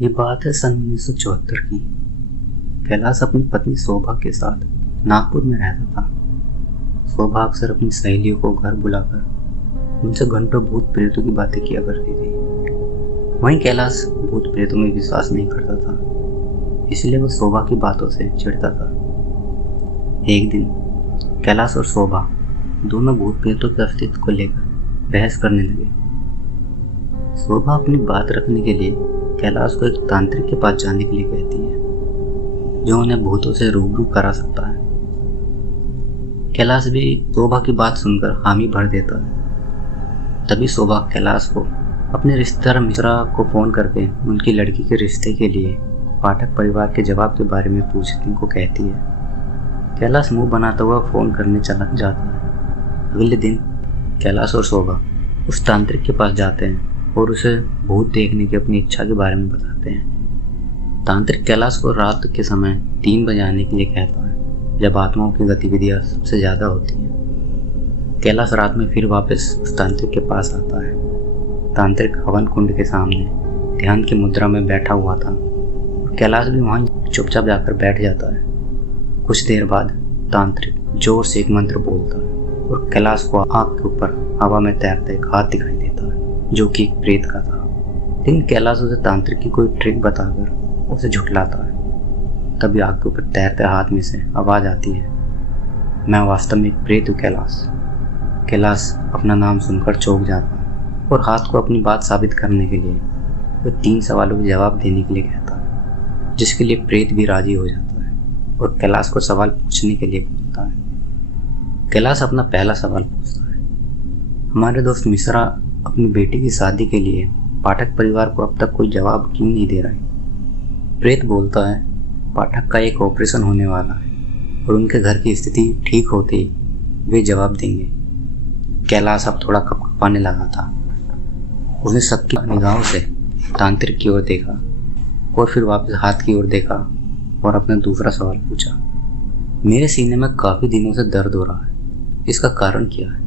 ये बात है सन 1974 की। कैलाश अपनी पत्नी शोभा के साथ नागपुर में रहता था। शोभा अक्सर अपनी सहेलियों को घर बुलाकर उनसे घंटों भूत प्रेतों की बातें किया करती थी। वहीं कैलाश भूत प्रेतों में विश्वास नहीं करता था, इसलिए वो शोभा की बातों से चिढ़ता था। एक दिन कैलाश और शोभा दोनों भूत प्रेतों के अस्तित्व को लेकर बहस करने लगे। शोभा अपनी बात रखने के लिए कैलाश को एक तांत्रिक के पास जाने के लिए कहती है, जो उन्हें भूतों से रूबरू करा सकता है। कैलाश भी शोभा की बात सुनकर हामी भर देता है। तभी शोभा कैलाश को अपने रिश्तेदार मिश्रा को फोन करके उनकी लड़की के रिश्ते के लिए पाठक परिवार के जवाब के बारे में पूछने को कहती है। कैलाश मुंह बनाता हुआ फोन करने चला जाता है। अगले दिन कैलाश और शोभा उस तांत्रिक के पास जाते हैं और उसे भूत देखने की अपनी इच्छा के बारे में बताते हैं। तांत्रिक कैलाश को रात के समय 3 बजे आने के लिए कहता है, जब आत्माओं की गतिविधियां सबसे ज़्यादा होती हैं। कैलाश रात में फिर वापस उस तांत्रिक के पास आता है। तांत्रिक हवन कुंड के सामने ध्यान की मुद्रा में बैठा हुआ था और कैलाश भी वहीं चुपचाप जाकर बैठ जाता है। कुछ देर बाद तांत्रिक जोर से एक मंत्र बोलता है और कैलाश को आग के ऊपर हवा में तैरता एक हाथ दिखाई देता है, जो कि एक प्रेत का था। लेकिन कैलाश उसे तांत्रिक की कोई ट्रिक बताकर उसे झुठलाता है। तभी आग के ऊपर तैरते हाथ में से आवाज़ आती है, मैं वास्तव में एक प्रेत हूँ कैलाश। कैलाश अपना नाम सुनकर चौंक जाता है और हाथ को अपनी बात साबित करने के लिए वो 3 सवालों के जवाब देने के लिए कहता है, जिसके लिए प्रेत भी राजी हो जाता है और कैलाश को सवाल पूछने के लिए बोलता है। कैलाश अपना पहला सवाल पूछता है, हमारे दोस्त मिश्रा अपनी बेटी की शादी के लिए पाठक परिवार को अब तक कोई जवाब क्यों नहीं दे रहा है? प्रेत बोलता है, पाठक का एक ऑपरेशन होने वाला है और उनके घर की स्थिति ठीक होते ही वे जवाब देंगे। कैलाश अब थोड़ा कपकपाने लगा था। उसने सबकी निगाहों से तांत्रिक की ओर देखा और फिर वापस हाथ की ओर देखा और अपना दूसरा सवाल पूछा, मेरे सीने में काफ़ी दिनों से दर्द हो रहा है, इसका कारण क्या है?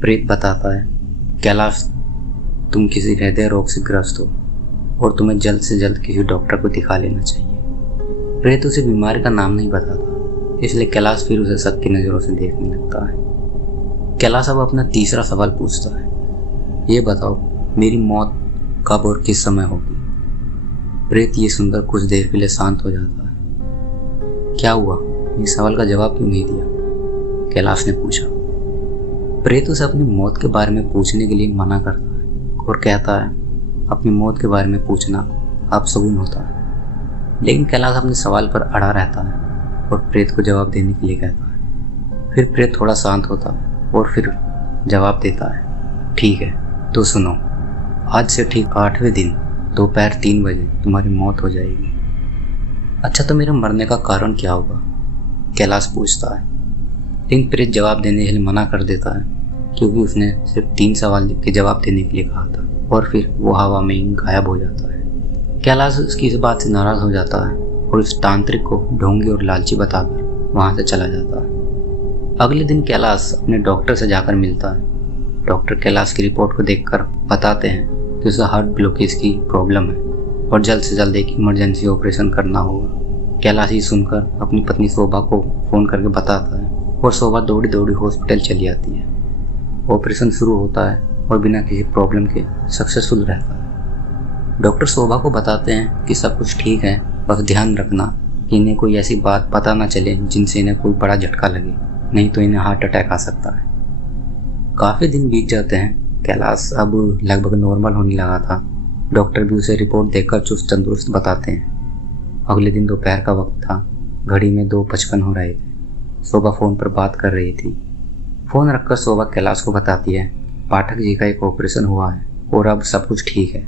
प्रेत बताता है, कैलाश तुम किसी हृदय रोग से ग्रस्त हो और तुम्हें जल्द से जल्द किसी डॉक्टर को दिखा लेना चाहिए। प्रेत उसे बीमारी का नाम नहीं बताता, इसलिए कैलाश फिर उसे शक की नज़रों से देखने लगता है। कैलाश अब अपना तीसरा सवाल पूछता है, ये बताओ मेरी मौत कब और किस समय होगी? प्रेत ये सुनकर कुछ देर के लिए शांत हो जाता है। क्या हुआ, इस सवाल का जवाब क्यों नहीं दिया? कैलाश ने पूछा। प्रेत उसे अपनी मौत के बारे में पूछने के लिए मना करता है और कहता है, अपनी मौत के बारे में पूछना अपशगुन होता है। लेकिन कैलाश अपने सवाल पर अड़ा रहता है और प्रेत को जवाब देने के लिए कहता है। फिर प्रेत थोड़ा शांत होता है और फिर जवाब देता है, ठीक है तो सुनो, आज से ठीक 8वें दिन दोपहर 3 बजे तुम्हारी मौत हो जाएगी। अच्छा, तो मेरे मरने का कारण क्या होगा? कैलाश पूछता है। लेकिन प्रेत जवाब देने के लिए मना कर देता है, क्योंकि उसने सिर्फ 3 सवाल के जवाब देने के लिए कहा था और फिर वो हवा में ही गायब हो जाता है। कैलाश उसकी इस बात से नाराज़ हो जाता है और उस तांत्रिक को ढोंगी और लालची बताकर वहाँ से चला जाता है। अगले दिन कैलाश अपने डॉक्टर से जाकर मिलता है। डॉक्टर कैलाश की रिपोर्ट को देखकर बताते हैं कि उसे हार्ट ब्लॉकेज की प्रॉब्लम है और जल्द से जल्द एक इमरजेंसी ऑपरेशन करना होगा। कैलाश ही सुनकर अपनी पत्नी शोभा को फ़ोन करके बताता है और शोभा दौड़ी दौड़ी हॉस्पिटल चली आती है। ऑपरेशन शुरू होता है और बिना किसी प्रॉब्लम के सक्सेसफुल रहता है। डॉक्टर शोभा को बताते हैं कि सब कुछ ठीक है, बस ध्यान रखना कि इन्हें कोई ऐसी बात पता ना चले जिनसे इन्हें कोई बड़ा झटका लगे, नहीं तो इन्हें हार्ट अटैक आ सकता है। काफ़ी दिन बीत जाते हैं। कैलाश अब लगभग नॉर्मल होने लगा था। डॉक्टर भी उसे रिपोर्ट देखकर चुस्त तंदुरुस्त बताते हैं। अगले दिन दोपहर का वक्त था। घड़ी में 2:55 हो रहे थे। शोभा फ़ोन पर बात कर रही थी। फ़ोन रखकर शोभा कैलाश को बताती है, पाठक जी का एक ऑपरेशन हुआ है और अब सब कुछ ठीक है,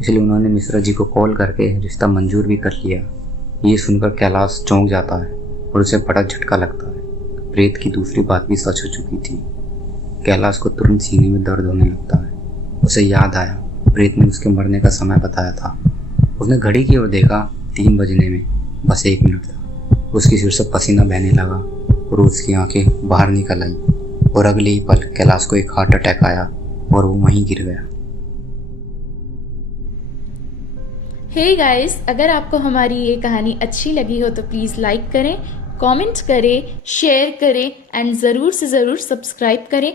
इसलिए उन्होंने मिश्रा जी को कॉल करके रिश्ता मंजूर भी कर लिया। ये सुनकर कैलाश चौंक जाता है और उसे बड़ा झटका लगता है। प्रेत की दूसरी बात भी सच हो चुकी थी। कैलाश को तुरंत सीने में दर्द होने लगता है। उसे याद आया, प्रेत ने उसके मरने का समय बताया था। उसने घड़ी की ओर देखा, 3 बजने में बस 1 मिनट था। उसके सिर से पसीना बहने लगा और उसकी आंखें बाहर निकल आई और अगले ही पल कैलाश को एक हार्ट अटैक आया और वो वहीं गिर गया। हे गाइस, अगर आपको हमारी ये कहानी अच्छी लगी हो तो प्लीज़ लाइक करें, कमेंट करें, शेयर करें एंड ज़रूर से ज़रूर सब्सक्राइब करें